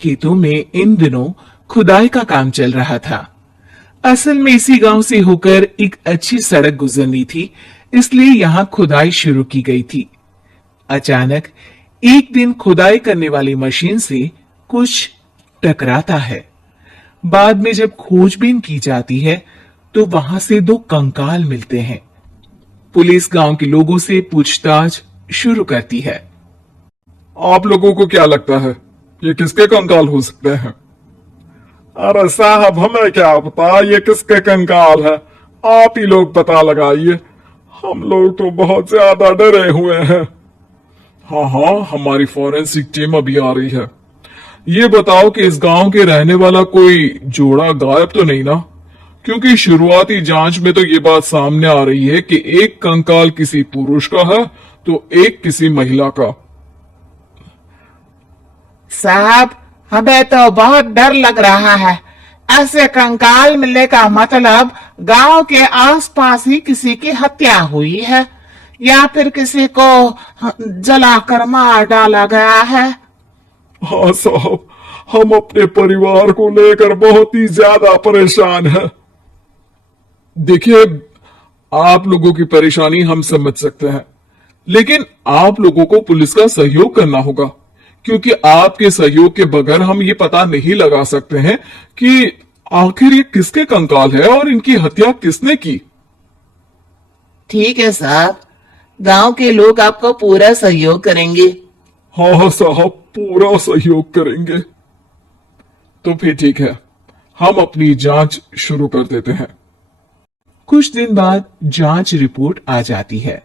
खेतों में इन दिनों खुदाई का काम चल रहा था। असल में इसी गांव से होकर एक अच्छी सड़क गुजरनी थी, इसलिए यहाँ खुदाई शुरू की गई थी। अचानक एक दिन खुदाई करने वाली मशीन से कुछ टकराता है। बाद में जब खोजबीन की जाती है तो वहां से दो कंकाल मिलते हैं। पुलिस गांव के लोगों से पूछताछ शुरू करती है। आप लोगों को क्या लगता है ये किसके कंकाल हो सकते हैं? अरे साहब, हमें क्या पता ये किसके कंकाल है। आप ही लोग पता लगाइए, हम लोग तो बहुत ज्यादा डरे हुए हैं। हाँ हाँ, हमारी फॉरेंसिक टीम अभी आ रही है। ये बताओ कि इस गांव के रहने वाला कोई जोड़ा गायब तो नहीं ना? क्योंकि शुरुआती जांच में तो ये बात सामने आ रही है कि एक कंकाल किसी पुरुष का है तो एक किसी महिला का। साहब, हमें तो बहुत डर लग रहा है। ऐसे कंकाल मिलने का मतलब गांव के आसपास ही किसी की हत्या हुई है या फिर किसी को जलाकर मार डाला गया है। हाँ साहब, हम अपने परिवार को लेकर बहुत ही ज्यादा परेशान हैं। देखिए, आप लोगों की परेशानी हम समझ सकते हैं, लेकिन आप लोगों को पुलिस का सहयोग करना होगा, क्योंकि आपके सहयोग के बगैर हम ये पता नहीं लगा सकते हैं कि आखिर ये किसके कंकाल है और इनकी हत्या किसने की। ठीक है साहब, गांव के लोग आपको पूरा सहयोग करेंगे। हाँ हाँ साहब, पूरा सहयोग करेंगे। तो फिर ठीक है, हम अपनी जांच शुरू कर देते हैं। कुछ दिन बाद जांच रिपोर्ट आ जाती है।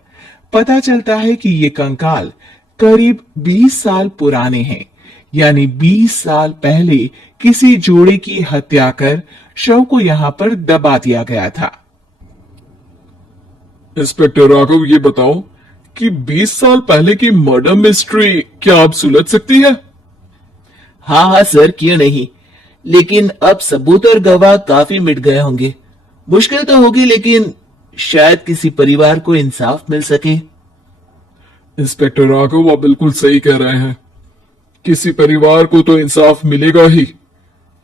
पता चलता है कि ये कंकाल करीब 20 साल पुराने हैं, यानी 20 साल पहले किसी जोड़े की हत्या कर शव को यहाँ पर दबा दिया गया था। इंस्पेक्टर राघव, ये बताओ कि 20 साल पहले की मर्डर मिस्ट्री क्या आप सुलझ सकती है? हाँ हाँ सर, क्यों नहीं। लेकिन अब सबूत और गवाह काफी मिट गए होंगे। मुश्किल तो होगी, लेकिन शायद किसी परिवार को इंसाफ मिल सके। इंस्पेक्टर राघव, आप बिल्कुल सही कह रहे हैं। किसी परिवार को तो इंसाफ मिलेगा ही,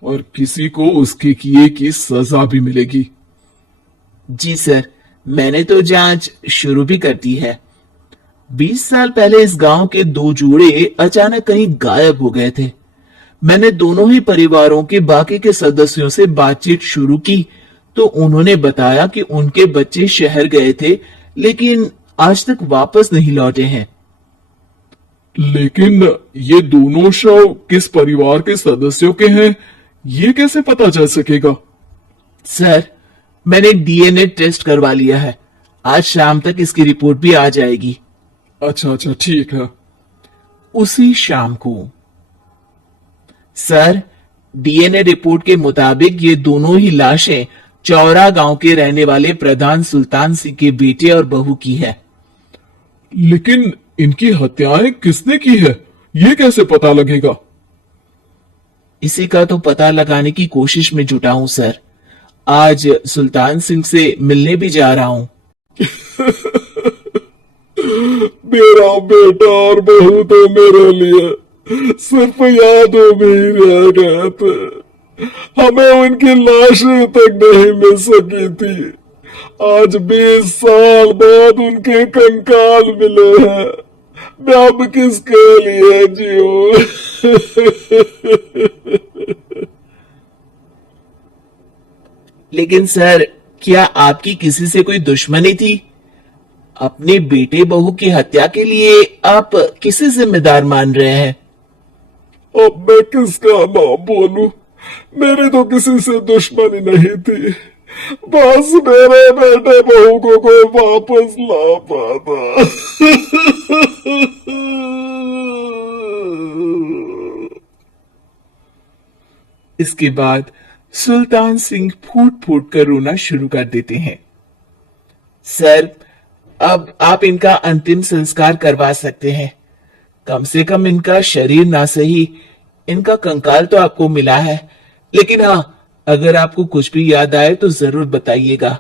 और किसी को उसके किए की सजा भी मिलेगी। जी सर, मैंने तो जांच शुरू भी कर दी है। 20 साल पहले इस गांव के दो जोड़े अचानक कहीं गायब हो गए थे। मैंने दोनों ही परिवारों के बाकी के सदस्यों से बातचीत शुरू की तो उन्होंने बताया कि उनके बच्चे शहर गए थे, लेकिन आज तक वापस नहीं लौटे हैं। लेकिन ये दोनों शव किस परिवार के सदस्यों के हैं, ये कैसे पता चल सकेगा? सर, मैंने डीएनए टेस्ट करवा लिया है। आज शाम तक इसकी रिपोर्ट भी आ जाएगी। अच्छा अच्छा, ठीक है। उसी शाम को सर, डीएनए रिपोर्ट के मुताबिक ये दोनों ही लाशें चौरा गांव के रहने वाले प्रधान सुल्तान सिंह के बेटे और बहू की है। लेकिन इनकी हत्याएं किसने की है, ये कैसे पता लगेगा? इसी का तो पता लगाने की कोशिश में जुटा हूं सर। आज सुल्तान सिंह से मिलने भी जा रहा हूं। मेरा बेटा और बहू तो मेरे लिए सिर्फ यादों में ही रह गए थे। हमें उनकी लाशें तक नहीं मिल सकी थी। आज 20 साल बाद उनके कंकाल मिले हैं। मैं अब किसके लिए जीऊं? लेकिन सर, क्या आपकी किसी से कोई दुश्मनी थी? अपने बेटे बहू की हत्या के लिए आप किसे जिम्मेदार मान रहे हैं? अब मैं किसका नाम बोलूं? मेरी तो किसी से दुश्मनी नहीं थी, बस मेरे बेटे बहू को कोई वापस ला पाता। इसके बाद सुल्तान सिंह फूट फूट कर रोना शुरू कर देते हैं। सर, अब आप इनका अंतिम संस्कार करवा सकते हैं। कम से कम इनका शरीर ना सही, इनका कंकाल तो आपको मिला है। लेकिन हाँ, अगर आपको कुछ भी याद आए तो जरूर बताइएगा।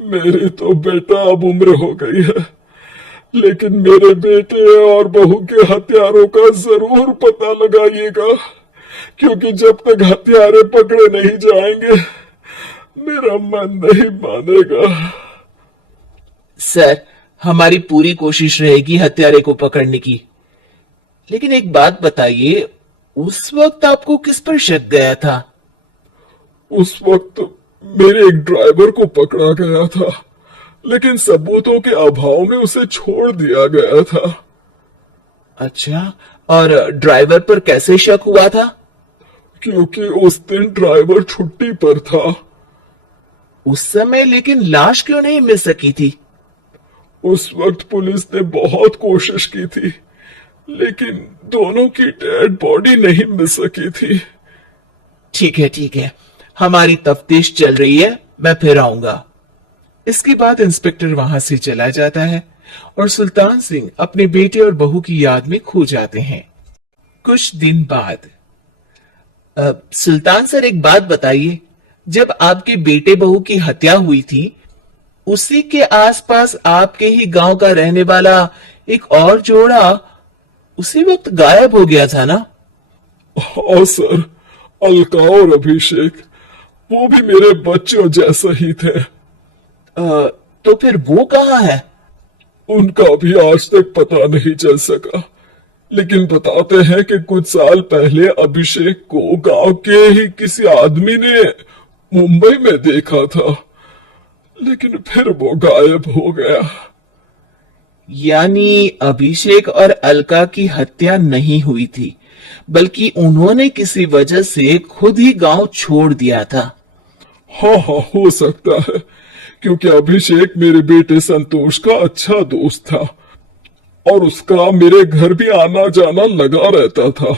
मेरी तो बेटा अब उम्र हो गई है, लेकिन मेरे बेटे और बहू के हत्यारों का जरूर पता लगाइएगा, क्योंकि जब तक हत्यारे पकड़े नहीं जाएंगे मेरा मन नहीं मानेगा। सर, हमारी पूरी कोशिश रहेगी हत्यारे को पकड़ने की। लेकिन एक बात बताइए, उस वक्त आपको किस पर शक गया था? उस वक्त मेरे एक ड्राइवर को पकड़ा गया था, लेकिन सबूतों के अभाव में उसे छोड़ दिया गया था। अच्छा, और ड्राइवर पर कैसे शक हुआ था? क्योंकि उस दिन ड्राइवर छुट्टी पर था। उस समय लेकिन लाश क्यों नहीं मिल सकी थी? उस वक्त पुलिस ने बहुत कोशिश की थी, लेकिन दोनों की डेड बॉडी नहीं मिल सकी थी। ठीक है, हमारी तफ्तीश चल रही है, मैं फिर आऊंगा। इसके बाद इंस्पेक्टर वहां से चला जाता है और सुल्तान सिंह अपने बेटे और बहू की याद में खो जाते हैं। कुछ दिन बाद सुल्तान सर, एक बात बताइए, जब आपके बेटे बहू की हत्या हुई थी, उसी के आसपास आपके ही गांव का रहने वाला एक और जोड़ा उसी वक्त गायब हो गया था ना? हाँ सर, अलका और अभिषेक, वो भी मेरे बच्चों जैसा ही थे। तो फिर वो कहाँ है? उनका भी आज तक पता नहीं चल सका, लेकिन बताते हैं कि कुछ साल पहले अभिषेक को गांव के ही किसी आदमी ने मुंबई में देखा था, लेकिन फिर वो गायब हो गया। यानी अभिषेक और अलका की हत्या नहीं हुई थी, बल्कि उन्होंने किसी वजह से खुद ही गांव छोड़ दिया था। हाँ, हो सकता है, क्योंकि अभिषेक मेरे बेटे संतोष का अच्छा दोस्त था और उसका मेरे घर भी आना जाना लगा रहता था।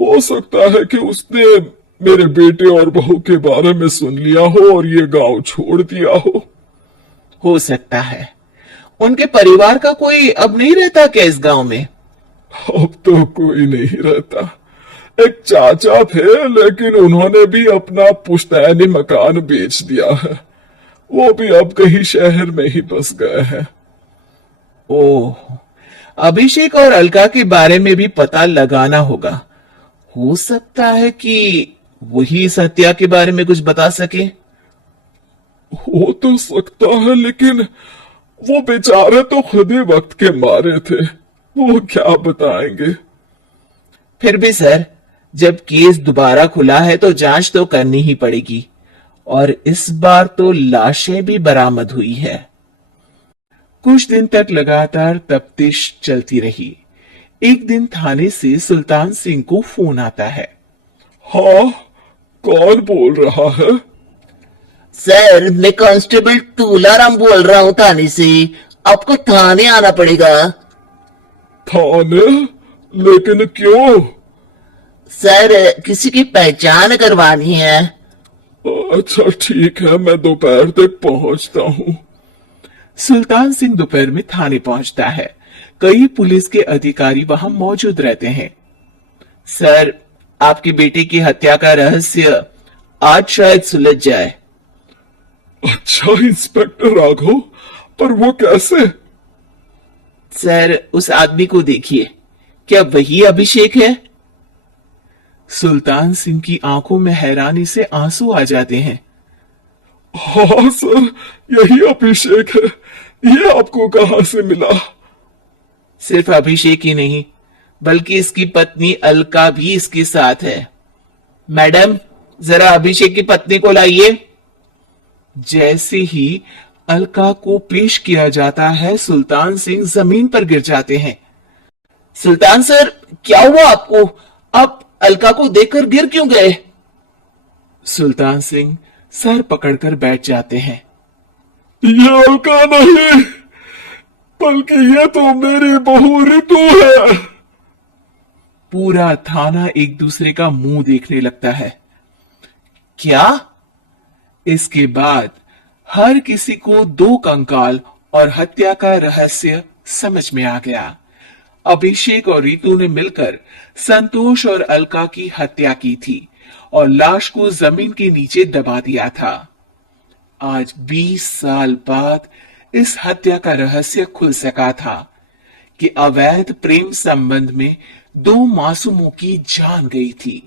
हो सकता है कि उसने मेरे बेटे और बहू के बारे में सुन लिया हो और ये गांव छोड़ दिया हो। हो सकता है। उनके परिवार का कोई अब नहीं रहता क्या इस गांव में? अब तो कोई नहीं रहता। एक चाचा थे, लेकिन उन्होंने भी अपना पुश्तैनी मकान बेच दिया है। वो भी अब कहीं शहर में ही बस गए हैं। ओह, अभिषेक और अलका के बारे में भी पता लगाना होगा। हो सकता है कि वही इस हत्या के बारे में कुछ बता सके। हो तो सकता है, लेकिन वो बेचारे तो खुद ही वक्त के मारे थे, वो क्या बताएंगे। फिर भी सर, जब केस दोबारा खुला है तो जांच तो करनी ही पड़ेगी, और इस बार तो लाशें भी बरामद हुई है। कुछ दिन तक लगातार तफ्तीश चलती रही। एक दिन थाने से सुल्तान सिंह को फोन आता है। हाँ, कौन बोल रहा है? सर, मैं कांस्टेबल तुलाराम बोल रहा हूँ थाने से। आपको थाने आना पड़ेगा। थाने? लेकिन क्यों? सर, किसी की पहचान करवानी है। अच्छा ठीक है, मैं दोपहर तक पहुंचता हूँ। सुल्तान सिंह दोपहर में थाने पहुंचता है। कई पुलिस के अधिकारी वहां मौजूद रहते हैं। सर, आपके बेटे की हत्या का रहस्य आज शायद सुलझ जाए। अच्छा इंस्पेक्टर राघव, पर वो कैसे? सर, उस आदमी को देखिए, क्या वही अभिषेक है? सुल्तान सिंह की आंखों में हैरानी से आंसू आ जाते हैं। हाँ सर, यही अभिषेक है। ये आपको कहां से मिला? सिर्फ अभिषेक ही नहीं, बल्कि इसकी पत्नी अलका भी इसके साथ है। मैडम, जरा अभिषेक की पत्नी को लाइए। जैसे ही अलका को पेश किया जाता है, सुल्तान सिंह जमीन पर गिर जाते हैं। सुल्तान सर, क्या हुआ आपको? आप अलका को देखकर गिर क्यों गए? सुल्तान सिंह सर पकड़कर बैठ जाते हैं। ये अलका नहीं, बल्कि ये तो मेरी बहू रितु है। पूरा थाना एक दूसरे का मुंह देखने लगता है। क्या? इसके बाद हर किसी को दो कंकाल और हत्या का रहस्य समझ में आ गया। अभिषेक और रितु ने मिलकर संतोष और अलका की हत्या की थी और लाश को जमीन के नीचे दबा दिया था। आज 20 साल बाद इस हत्या का रहस्य खुल सका था। कि अवैध प्रेम संबंध में 2 मासूमों की जान गई थी।